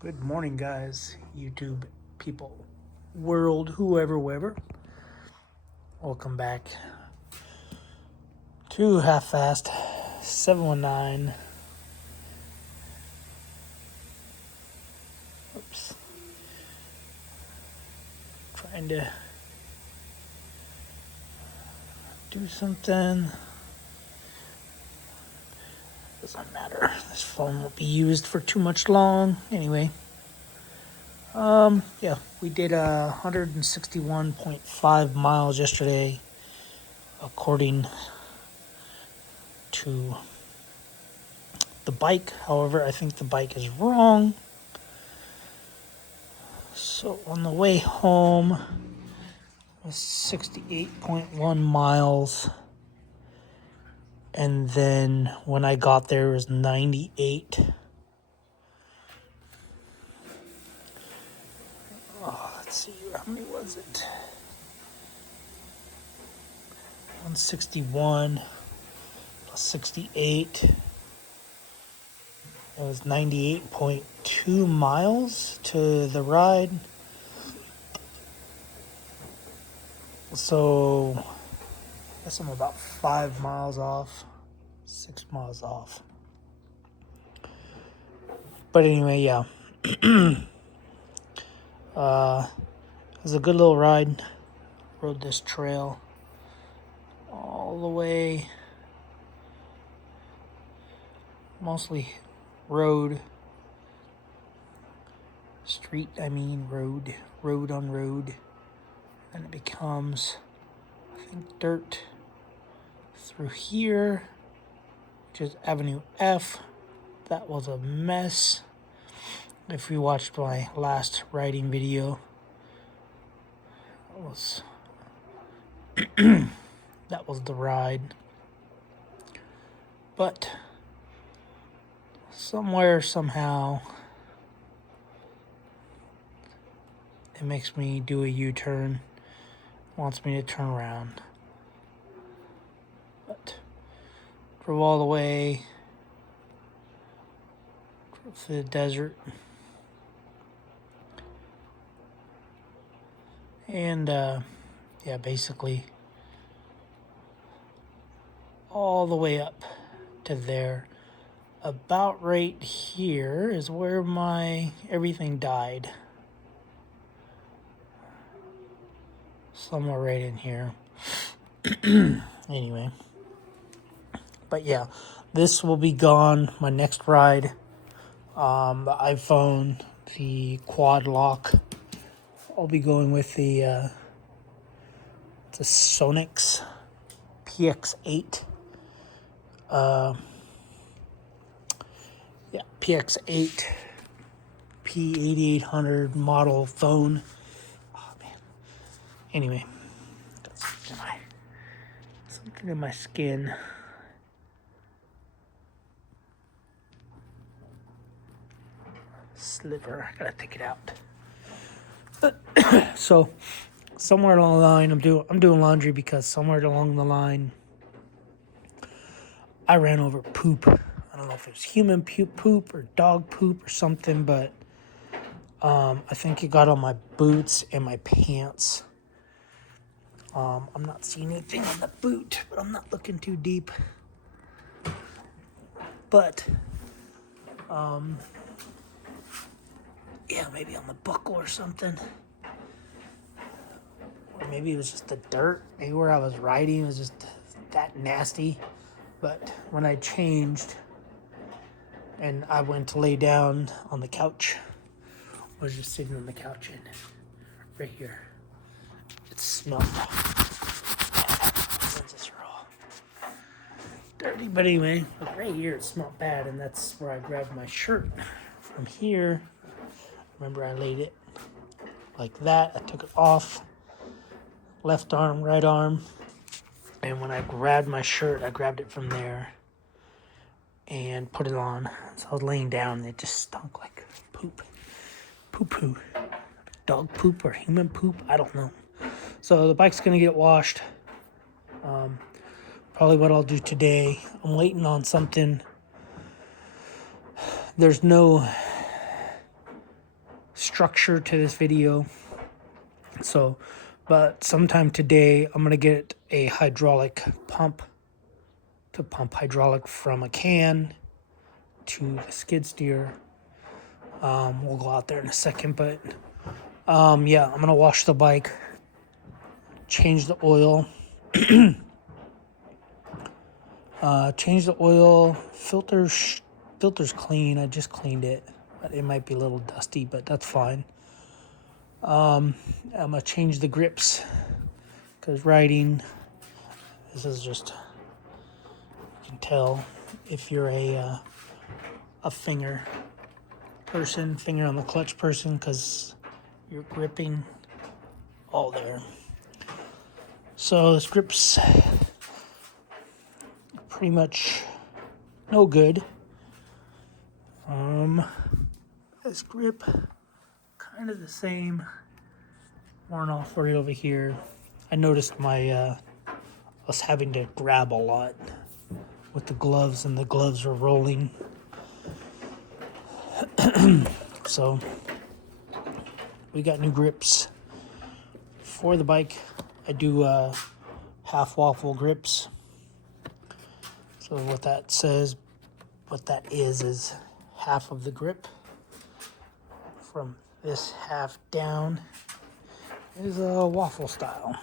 Good morning, guys, YouTube people, world, whoever. Welcome back to Half Fast 719. Oops. Trying to do something. Doesn't matter. This phone won't be used for too much long. Anyway. Yeah, we did 161.5 miles yesterday, according to the bike. However, I think the bike is wrong. So on the way home, it was 68.1 miles. And then when I got there, it was 98. Let's see, how many was it? 161 plus 68. It was 98.2 miles to the ride. So I guess I'm about 5 miles off, 6 miles off. But anyway, yeah. It was a good little ride. Rode this trail all the way, mostly road on road, and it becomes, I think, dirt through here, which is Avenue F. That was a mess. If you watched my last riding video, that was the ride. But somewhere, somehow, it makes me do a U-turn, wants me to turn around. But drove all the way, drove through the desert, and yeah, basically all the way up to there. About right here is where my everything died. Somewhere right in here. Anyway. But yeah, this will be gone. My next ride, the iPhone, the quad lock. I'll be going with the Sonix PX8. Yeah, PX8 P8800 model phone. Oh man. Anyway, got something in my skin. Sliver. I gotta take it out. So somewhere along the line, I'm doing laundry because somewhere along the line, I ran over poop. I don't know if it was human poop or dog poop or something, but I think it got on my boots and my pants. I'm not seeing anything on the boot, but I'm not looking too deep. But yeah, maybe on the buckle or something. Or maybe it was just the dirt. Maybe where I was riding was just that nasty. But when I changed and I went to lay down on the couch, I was just sitting on the couch and right here, it smelled dirty. But anyway, right here it smelled bad, and that's where I grabbed my shirt from here. Remember, I laid it like that. I took it off, left arm, right arm, and when I grabbed my shirt, I grabbed it from there and put it on. So I was laying down, and it just stunk like poop. Poo-poo. Dog poop or human poop, I don't know. So the bike's gonna get washed. Probably what I'll do today. I'm waiting on something. There's no structure to this video. So, but sometime today, I'm going to get a hydraulic pump to pump hydraulic from a can to the skid steer. We'll go out there in a second, but yeah, I'm going to wash the bike, change the oil, change the oil, filter's clean. I just cleaned it, but it might be a little dusty, but that's fine. I'm going to change the grips because riding, this is just, you can tell if you're a finger person, finger on the clutch person, because you're gripping all there. So this grip's pretty much no good. This grip kind of the same, worn off right over here. I noticed I was having to grab a lot with the gloves, and the gloves were rolling. So we got new grips for the bike. I do half waffle grips. So what that says, what that is half of the grip from this half down is a waffle style.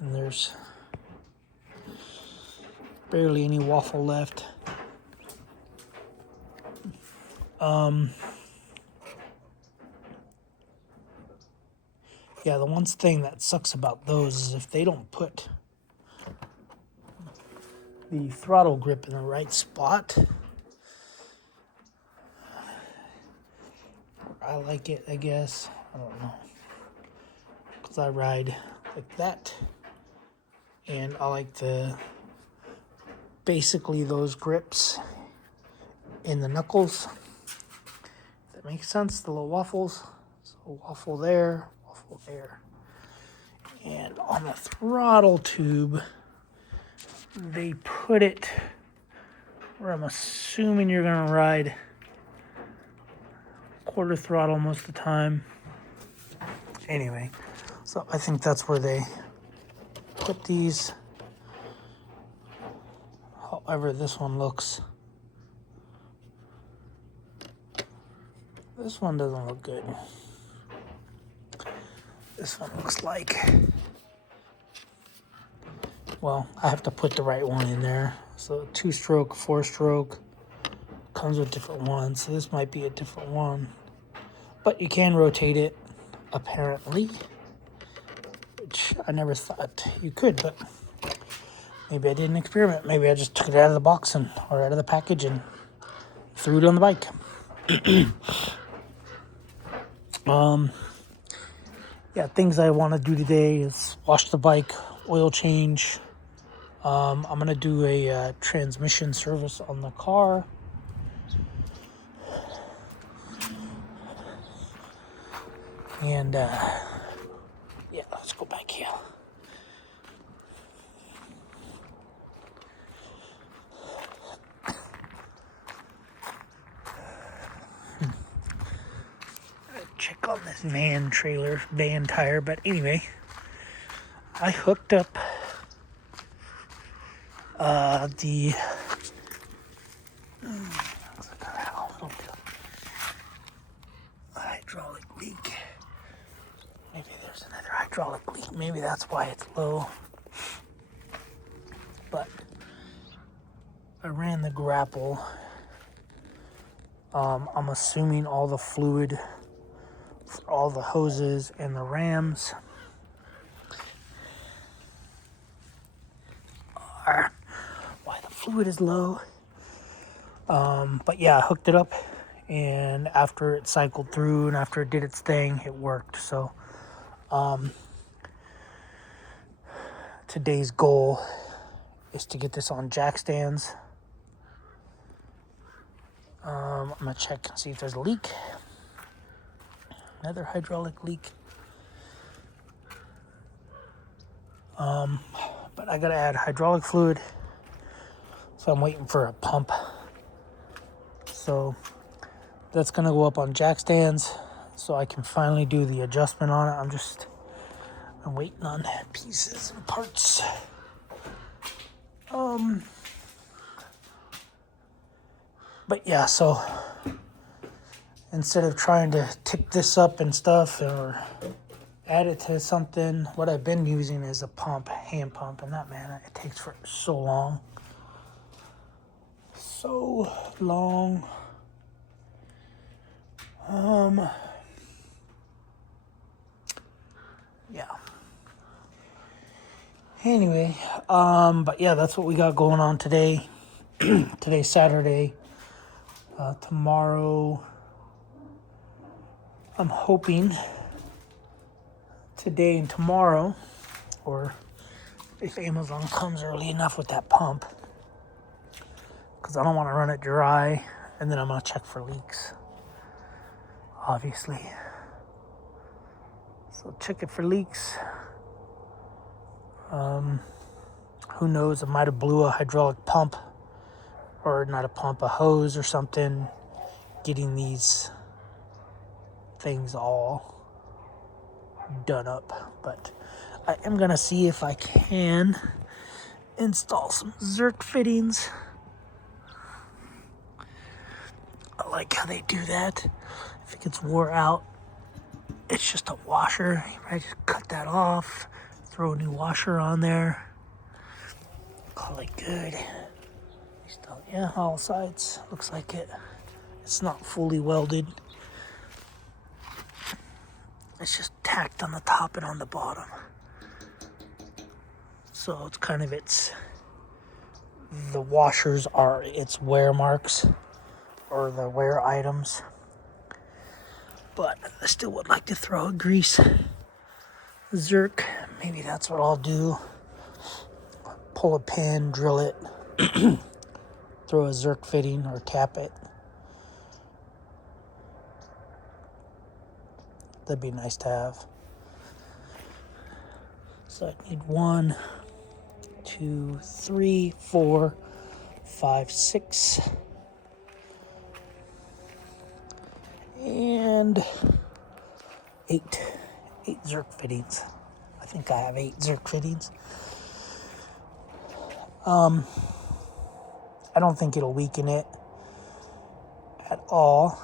And there's barely any waffle left. Yeah, the one thing that sucks about those is if they don't put the throttle grip in the right spot. I like it, I guess. I don't know. Because I ride like that. And I like basically those grips in the knuckles. If that makes sense, the little waffles. So waffle there, waffle there. And on the throttle tube, they put it where I'm assuming you're going to ride quarter throttle most of the time. Anyway, so I think that's where they put these. However, this one looks. This one doesn't look good. This one looks like. Well, I have to put the right one in there. So 2-stroke, 4-stroke comes with different ones. So this might be a different one. But you can rotate it, apparently. Which I never thought you could, but maybe I didn't experiment. Maybe I just took it out of the box or out of the package and threw it on the bike. Yeah, things I want to do today is wash the bike, oil change. I'm going to do a transmission service on the car. And, yeah, let's go back here. Check on this van tire. But anyway, I hooked up the hydraulic leak. Maybe there's another hydraulic leak. Maybe that's why it's low. But I ran the grapple. I'm assuming all the fluid for all the hoses and the rams are why the fluid is low. But yeah, I hooked it up, and after it cycled through and after it did its thing, it worked. So today's goal is to get this on jack stands. I'm gonna check and see if there's a leak. Another hydraulic leak. But I gotta add hydraulic fluid, so I'm waiting for a pump. So That's gonna go up on jack stands, so I can finally do the adjustment on it. I'm waiting on pieces and parts. But yeah, so instead of trying to tip this up and stuff or add it to something, what I've been using is a pump, hand pump, and that, man, it takes for so long. So long. Yeah. Anyway, but yeah, that's what we got going on today. Today's Saturday. Tomorrow, I'm hoping today and tomorrow, or if Amazon comes early enough with that pump, because I don't want to run it dry, and then I'm going to check for leaks, obviously. So check it for leaks. Who knows, I might have blew a hydraulic pump, or not a pump, a hose or something, getting these things all done up. But I am going to see if I can install some Zerk fittings. I like how they do that. If it gets wore out, it's just a washer. I just cut that off, throw a new washer on there, call it good. Still, yeah, all sides, looks like it. It's not fully welded. It's just tacked on the top and on the bottom. So it's kind of the washers are its wear marks, or the wear items. But I still would like to throw a grease Zerk. Maybe that's what I'll do. Pull a pin, drill it, throw a Zerk fitting or tap it. That'd be nice to have. So I need 1, 2, 3, 4, 5, 6. And 8 Zerk fittings. I think I have 8 Zerk fittings. I don't think it'll weaken it at all.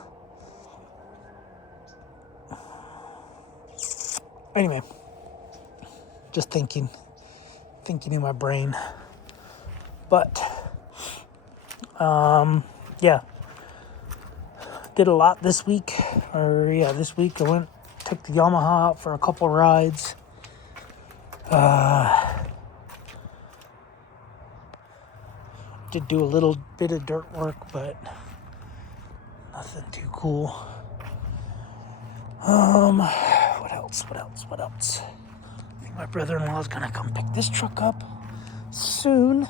Anyway, just thinking in my brain. But yeah, did a lot this week. This week I took the Yamaha out for a couple rides. Did do a little bit of dirt work, but nothing too cool. What else? I think my brother-in-law is gonna come pick this truck up soon.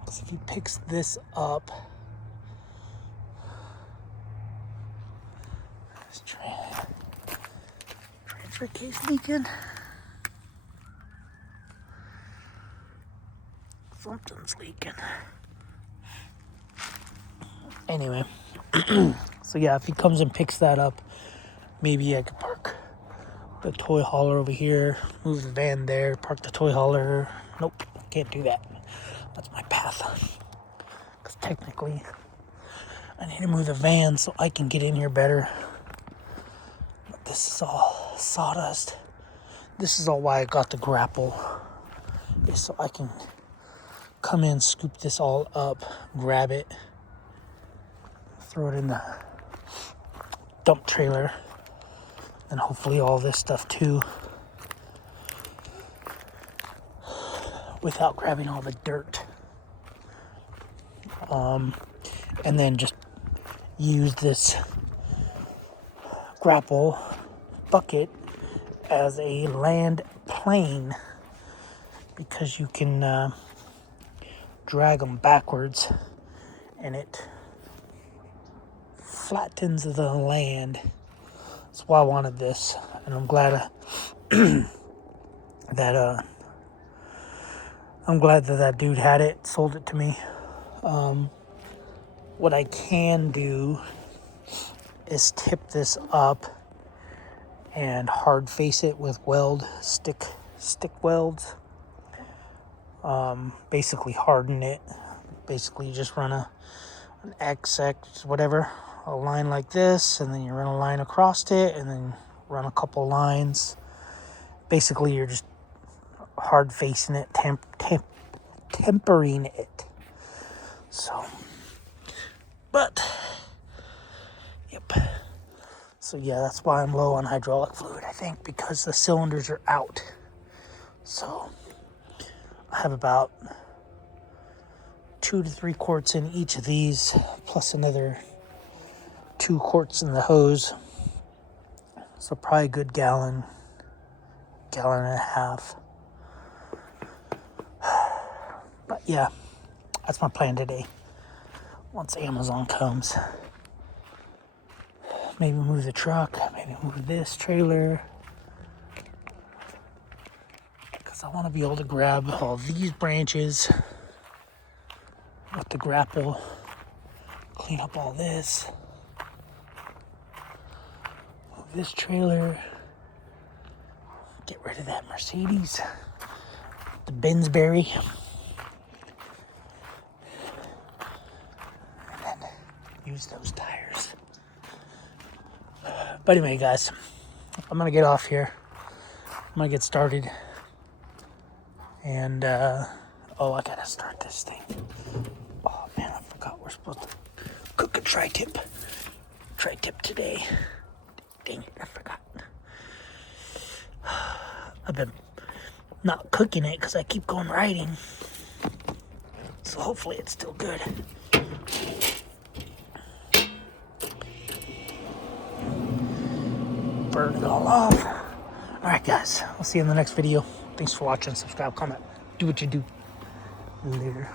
Because if he picks this up, this transfer case leaking. Something's leaking. Anyway, so yeah, if he comes and picks that up, maybe I could park the toy hauler over here, move the van there, park the toy hauler. Nope, can't do that. That's my path. Because technically, I need to move the van so I can get in here better. But this is all sawdust. This is all why I got the grapple. Is so I can come in, scoop this all up, grab it, throw it in the dump trailer, and hopefully all this stuff too, without grabbing all the dirt. And then just use this grapple bucket as a land plane, because you can drag them backwards and it flattens the land. That's why I wanted this, and I'm glad that dude had it, sold it to me. What I can do is tip this up and hard face it with stick welds. Basically harden it. Basically you just run an XX, whatever, a line like this, and then you run a line across it, and then run a couple lines. Basically you're just hard facing it, tempering it. So, but, yep. So yeah, that's why I'm low on hydraulic fluid, I think, because the cylinders are out. So I have about 2 to 3 quarts in each of these, plus another 2 quarts in the hose. So probably a good gallon and a half. But yeah, that's my plan today. Once Amazon comes, maybe move the truck, maybe move this trailer, because I want to be able to grab all these branches with the grapple, clean up all this, move this trailer, get rid of that Mercedes, the Bensberry, and then use those tires. But anyway, guys, I'm gonna get off here. I'm gonna get started. And oh, I gotta start this thing. Oh man, I forgot we're supposed to cook a tri-tip today. Dang it, I forgot. I've been not cooking it because I keep going riding. So hopefully it's still good. Burn it all off. Alright guys, I'll see you in the next video. Thanks for watching. Subscribe, comment, do what you do. Later.